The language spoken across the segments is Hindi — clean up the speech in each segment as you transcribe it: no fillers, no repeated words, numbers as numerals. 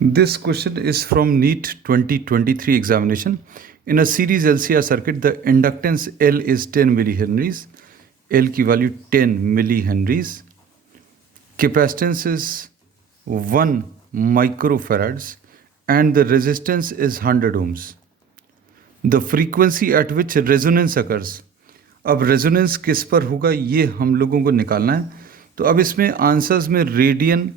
This question is from NEET 2023 examination. In a series LCR circuit, the inductance L is 10 millihenries. L की value 10 millihenries. Capacitance is 1 microfarads and the resistance is 100 ohms. The frequency at which resonance occurs. अब रेजोनेंस किस पर होगा ये हम लोगों को निकालना है. तो अब इसमें आंसर्स में रेडियन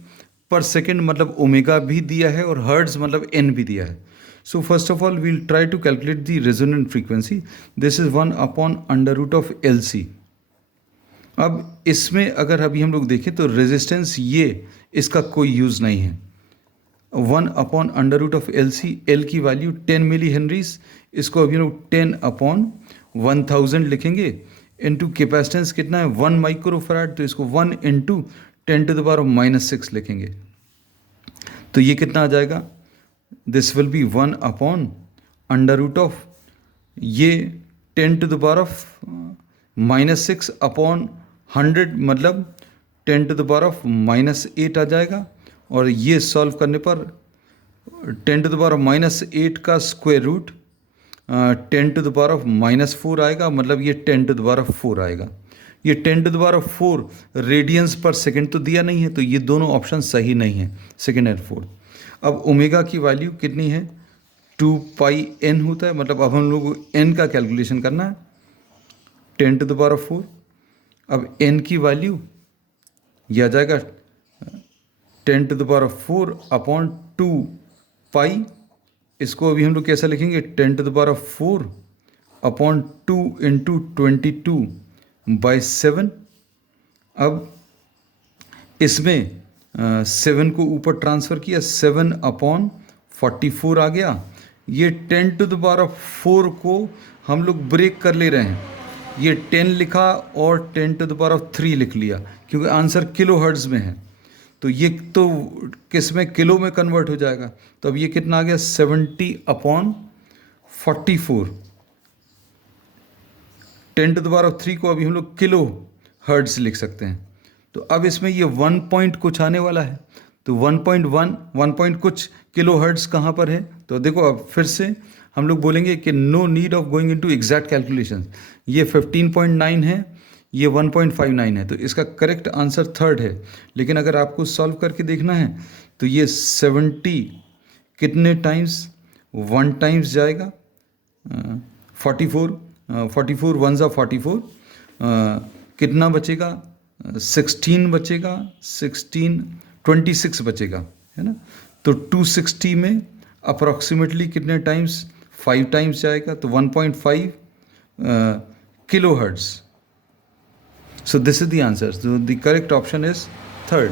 पर सेकेंड मतलब ओमेगा भी दिया है और हर्ट्ज मतलब एन भी दिया है. So first of all we'll try to calculate the resonant frequency. This is 1/√LC. अब इसमें अगर अभी हम लोग देखें तो रेजिस्टेंस ये इसका कोई यूज़ नहीं है. 1/√LC. एल की वैल्यू 10 मिली हेनरीज. इसको अभी हम लोग 10/1000 लिखेंगे. इनटू कैपेसिटेंस कितना है 1 माइक्रोफैराड. तो इसको 1 × 10⁻⁻6 लिखेंगे. तो ये कितना आ जाएगा. दिस विल बी 1/√, ये 10⁻⁻6 अपॉन 100 मतलब 10⁻⁻8 आ जाएगा. और ये सॉल्व करने पर 10⁻8 का स्क्वायर रूट 10⁻4 आएगा. मतलब ये 10⁻4 आएगा. ये 10⁻4 रेडियंस पर सेकेंड तो दिया नहीं है, तो ये दोनों ऑप्शन सही नहीं है, सेकेंड एंड फोर्थ. अब ओमेगा की वैल्यू कितनी है 2πn होता है. मतलब अब हम लोग को n का कैलकुलेशन करना है 10⁻4. अब n की वैल्यू यह आ जाएगा 10⁻4/2π. इसको अभी हम लोग कैसा लिखेंगे 10⁻4/2 × 22/7. अब इसमें 7 को ऊपर ट्रांसफ़र किया, 7/44 आ गया. ये 10⁻4 को हम लोग ब्रेक कर ले रहे हैं. ये 10 लिखा और 10⁻3 लिख लिया क्योंकि आंसर किलो हर्ट्ज़ में है. तो ये तो किस में किलो में कन्वर्ट हो जाएगा. तो अब ये कितना आ गया 70/44. 10⁻3 को अभी हम लोग किलो हर्ट्ज़ लिख सकते हैं. तो अब इसमें ये 1 पॉइंट कुछ आने वाला है. तो 1 पॉइंट कुछ किलो हर्ट्ज़ कहाँ पर है. तो देखो अब फिर से हम लोग बोलेंगे कि no need of going into exact calculation. ये 15.9 है, ये 1.59 है. तो इसका करेक्ट आंसर थर्ड है. लेकिन अगर आपको सॉल्व करके देखना है तो ये 70 कितने टाइम्स 1 टाइम्स जाएगा 44 1 × 44 कितना बचेगा 16 बचेगा 26 बचेगा, है ना. तो 260 में अप्रॉक्सीमेटली कितने टाइम्स 5 टाइम्स जाएगा. तो 1.5 kilo hertz. So this is the answer. So the correct option is third.